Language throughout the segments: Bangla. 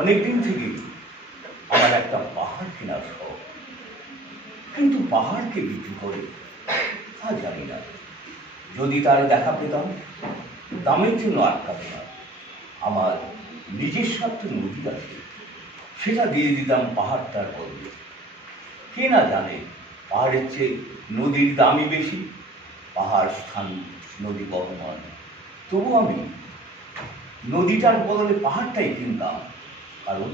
অনেকদিন থেকে আমার একটা পাহাড় কেনার শখ, কিন্তু পাহাড়কে বিক্রি করে তা জানি না। যদি তার দেখা পেতাম, দামের জন্য আটকাবে না। আমার নিজস্ব একটা নদী আছে, সেটা দিয়ে দিতাম পাহাড়টার বদলে। কে না জানে পাহাড়ের চেয়ে নদীর দামই বেশি। পাহাড় স্থান, নদী বহমান। তবু আমি নদীটার বদলে পাহাড়টাই কিনতাম, কারণ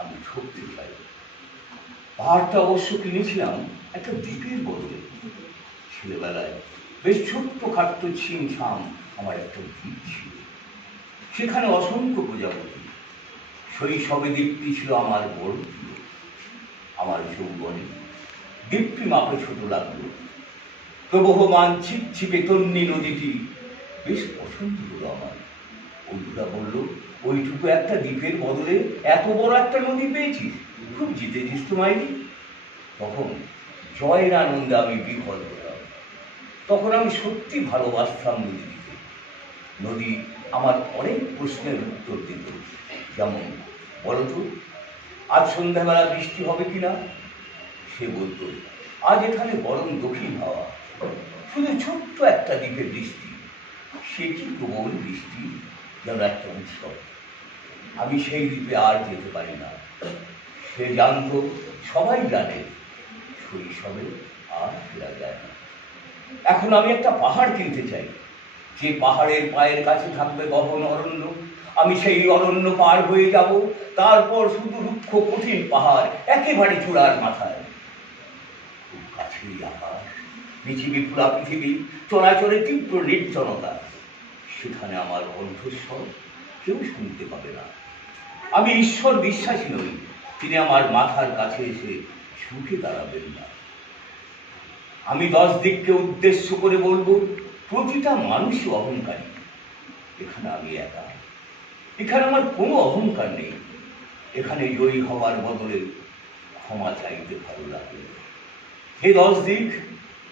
আমি শক্তি চাই। পাহাড়টা অবশ্য কিনেছিলাম একটা দ্বীপের বদলে। ছেলেবেলায় বেশ ছোট্ট খাট্ট ছিমছাম আমার একটা দ্বীপ ছিল, সেখানে অসংখ্য প্রজাপতি। শৈশবে দ্বীপটি ছিল আমার বড় প্রিয়। আমার যৌবনে দ্বীপটি মাপে ছোট লাগলো। প্রবহমান ছিপছিপে তন্নি নদীটি বেশ পছন্দ হলো আমার। বন্ধুরা বলল, ওইটুকু একটা দ্বীপের বদলে এত বড় একটা নদী পেয়েছিস, খুব জিতেছিস তো মাইরি। তখন জয়ের আনন্দে আমি বিফল হলাম। তখন আমি সত্যি ভালোবাসতাম নদীটিকে। নদী আমার অনেক প্রশ্নের উত্তর দিত, যেমন, বলতো আজ সন্ধ্যাবেলা বৃষ্টি হবে কিনা। সে বলতো, আজ এখানে গরম দক্ষিণ হাওয়া। শুধু ছোট্ট একটা দ্বীপের বৃষ্টি, সে কি প্রবল বৃষ্টি, যেন একটা উৎসব। আমি সেই দ্বীপে আর যেতে পারি না। সে জানত, সবাই জানে, শৈশবে আর ফেরা যায় না। এখন আমি একটা পাহাড় কিনতে চাই, যে পাহাড়ের পায়ের কাছে থাকবে গহন অরণ্য। আমি সেই অরণ্য পার হয়ে যাব, তারপর শুধু রুক্ষ কঠিন পাহাড় একেবারে চূড়ার মাথায়। খুব কাছেই আকাশ, পৃথিবী খোলা পৃথিবী, চলাচলে তীব্র নির্জনতা। সেখানে আমার কণ্ঠস্বর কেউ শুনতে পাবে না। আমি ঈশ্বর বিশ্বাসী নই, তিনি আমার মাথার কাছে এসে ঝুঁকে দাঁড়াবেন না। আমি 10 দিককে উদ্দেশ্য করে বলবো, প্রতিটা মানুষই অহংকারী। এখানে আমি একা, এখানে আমার কোনো অহংকার নেই। এখানে জয়ী হওয়ার বদলে ক্ষমা চাইতে ভালো লাগে। হে 10 দিক,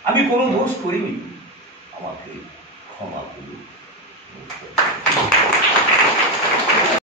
আমি কোনো দোষ করিনি, আমাকে ক্ষমা করুন।